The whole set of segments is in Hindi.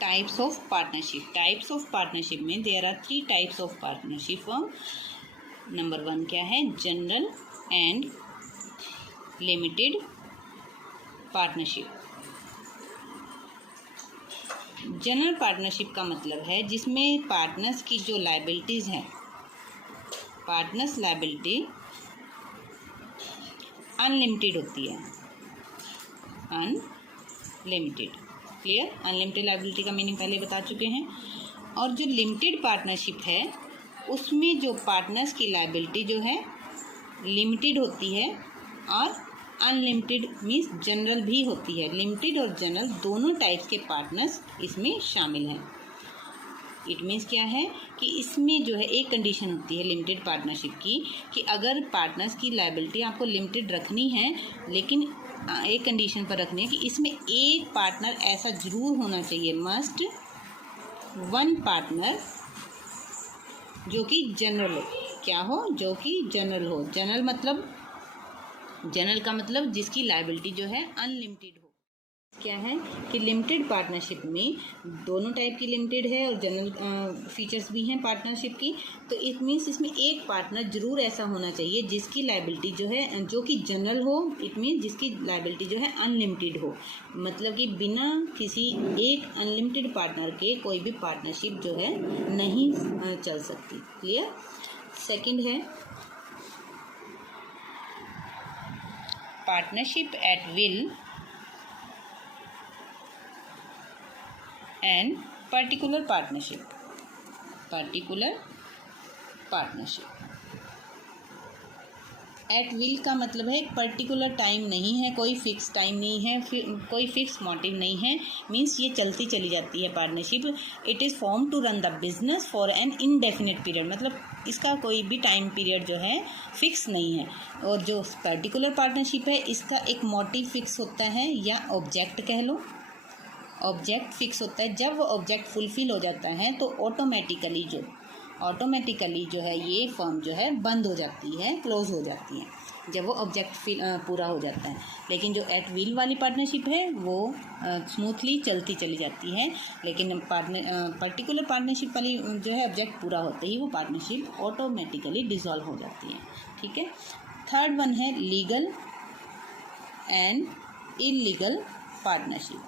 Types of partnership. Types of partnership में there are 3 types of partnership form. Number 1 क्या है? General and limited partnership. General partnership का मतलब है जिसमें पार्टनर्स की जो लायबिलिटीज हैं, पार्टनर्स लायबिलिटी अनलिमिटेड होती है। Unlimited, clear? अनलिमिटेड लायबिलिटी का मीनिंग पहले बता चुके हैं। और जो लिमिटेड पार्टनरशिप है उसमें जो पार्टनर्स की लायबिलिटी जो है लिमिटेड होती है और अनलिमिटेड मीन्स जनरल भी होती है। लिमिटेड और जनरल दोनों टाइप्स के पार्टनर्स इसमें शामिल हैं। इट मीन्स क्या है कि इसमें जो है एक कंडीशन होती है लिमिटेड पार्टनरशिप की कि अगर पार्टनर्स की लायबिलिटी आपको लिमिटेड रखनी है, लेकिन एक कंडीशन पर रखनी है कि इसमें एक पार्टनर ऐसा जरूर होना चाहिए, मस्ट वन पार्टनर जो कि जनरल हो। क्या हो? जो कि जनरल हो। जनरल मतलब, जनरल का मतलब जिसकी लायबिलिटी जो है अनलिमिटेड हो। क्या है कि लिमिटेड पार्टनरशिप में दोनों टाइप की लिमिटेड है और जनरल फीचर्स भी हैं पार्टनरशिप की। तो इट मीन्स इसमें एक पार्टनर जरूर ऐसा होना चाहिए जिसकी लायबिलिटी जो है जो कि जनरल हो। इट मीन्स जिसकी लायबिलिटी जो है अनलिमिटेड हो, मतलब कि बिना किसी एक अनलिमिटेड पार्टनर के कोई भी पार्टनरशिप जो है नहीं चल सकती। क्लियर? सेकंड है partnership at will and particular partnership. Particular partnership at will का मतलब है पर्टिकुलर टाइम नहीं है, कोई फिक्स टाइम नहीं है, कोई फिक्स मोटिव नहीं है। मीन्स ये चलती चली जाती है partnership. It is form to run the business for an indefinite period, मतलब इसका कोई भी टाइम पीरियड जो है फिक्स नहीं है। और जो पर्टिकुलर पार्टनरशिप है इसका एक मोटिव फिक्स होता है या ऑब्जेक्ट कह लो। ऑब्जेक्ट फिक्स होता है। जब वो ऑब्जेक्ट फुलफिल हो जाता है तो ऑटोमेटिकली जो है ये फर्म जो है बंद हो जाती है, क्लोज हो जाती है जब वो ऑब्जेक्ट पूरा हो जाता है। लेकिन जो एट विल वाली पार्टनरशिप है वो स्मूथली चलती चली जाती है। लेकिन पर्टिकुलर पार्टनरशिप वाली जो है ऑब्जेक्ट पूरा होते ही वो पार्टनरशिप ऑटोमेटिकली डिसॉल्व हो जाती है। ठीक है। थर्ड वन है लीगल एंड इलीगल पार्टनरशिप।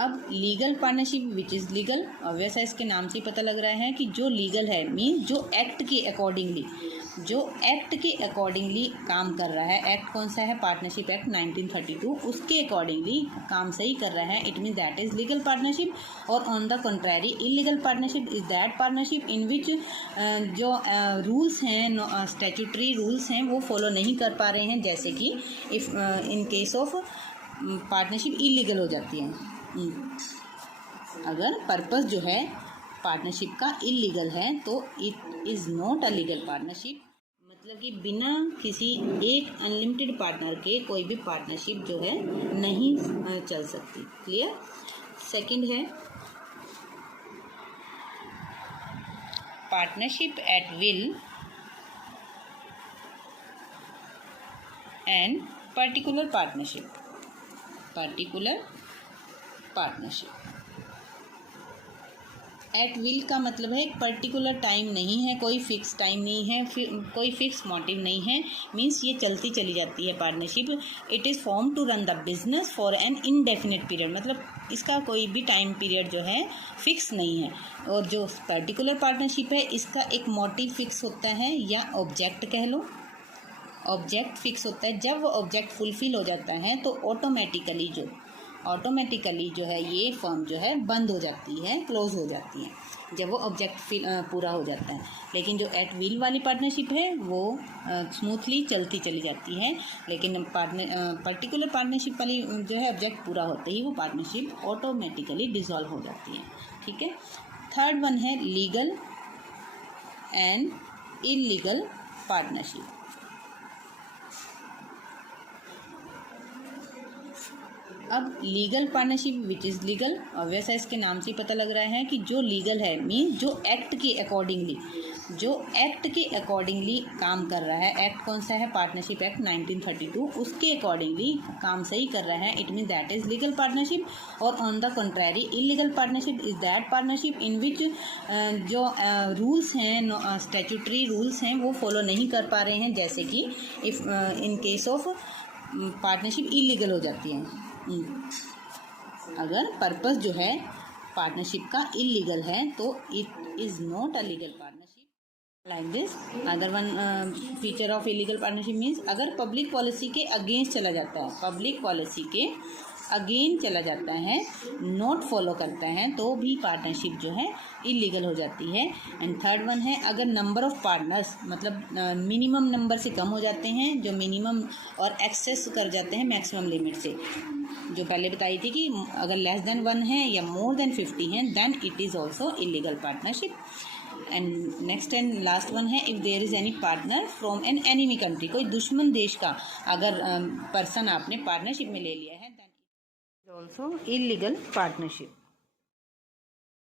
अब legal partnership which is legal, obvious है, इसके नाम से ही पता लग रहा है कि जो लीगल है मीन जो एक्ट के अकॉर्डिंगली काम कर रहा है। एक्ट कौन सा है? पार्टनरशिप एक्ट 1932, उसके अकॉर्डिंगली काम सही कर रहा है। It mean that is legal partnership. और on the contrary illegal partnership is that partnership in which जो रूल्स हैं, स्टैट्यूटरी रूल्स हैं, वो फॉलो नहीं कर पा रहे हैं। जैसे कि if in case of partnership illegal हो जाती है, अगर पर्पस जो है पार्टनरशिप का इलीगल है तो it is not a legal partnership. मतलब कि बिना किसी एक अनलिमिटेड पार्टनर के कोई भी पार्टनरशिप जो है नहीं चल सकती। क्लियर? सेकंड है partnership at will and particular partnership. Particular partnership at will का मतलब है पर्टिकुलर टाइम नहीं है, कोई फिक्स टाइम नहीं है, कोई फिक्स मोटिव नहीं है। मीन्स ये चलती चली जाती है partnership. It is form to run the business for an indefinite period, मतलब इसका कोई भी टाइम पीरियड जो है फिक्स नहीं है। और जो पर्टिकुलर पार्टनरशिप है इसका एक मोटिव फिक्स होता है या ऑब्जेक्ट कह लो। ऑब्जेक्ट फिक्स होता है। जब वो ऑब्जेक्ट फुलफिल हो जाता है तो ऑटोमेटिकली जो है ये फर्म जो है बंद हो जाती है, क्लोज हो जाती है जब वो ऑब्जेक्ट पूरा हो जाता है। लेकिन जो एट विल वाली पार्टनरशिप है वो स्मूथली चलती चली जाती है। लेकिन पर्टिकुलर पार्टनरशिप वाली जो है ऑब्जेक्ट पूरा होते ही वो पार्टनरशिप ऑटोमेटिकली डिसॉल्व हो जाती है। ठीक है। थर्ड वन है लीगल एंड इलीगल पार्टनरशिप। अब legal partnership which is legal, obvious है, इसके नाम से ही पता लग रहा है कि जो लीगल है मीन जो एक्ट के अकॉर्डिंगली जो एक्ट के अकॉर्डिंगली काम कर रहा है। एक्ट कौन सा है? पार्टनरशिप एक्ट 1932, उसके अकॉर्डिंगली काम सही कर रहा है, it mean that is legal partnership. और on the contrary illegal partnership is that partnership in which जो रूल्स हैं, स्टैट्यूटरी रूल्स हैं, वो फॉलो नहीं कर पा रहे हैं, जैसे कि if in case of partnership illegal हो जाती है। अगर पर्पस जो है पार्टनरशिप का इलीगल है तो it is not a legal partnership. Like this other one feature of illegal partnership means अगर पब्लिक पॉलिसी के अगेंस्ट चला जाता है, पब्लिक पॉलिसी के अगेंस्ट चला जाता है, नॉट फॉलो करता है, तो भी पार्टनरशिप जो है इलीगल हो जाती है। एंड थर्ड वन है अगर नंबर ऑफ पार्टनर्स मतलब मिनिमम नंबर से कम हो जाते हैं, जो मिनिमम और एक्सेस कर जाते हैं मैक्सिमम लिमिट से, जो पहले बताई थी कि अगर लेस देन 1 है या मोर देन 50 हैं, then it is also illegal partnership. And next and last one है if there is any partner from an enemy country, कोई दुश्मन देश का अगर पर्सन आपने पार्टनरशिप में ले लिया है, then it is also illegal partnership.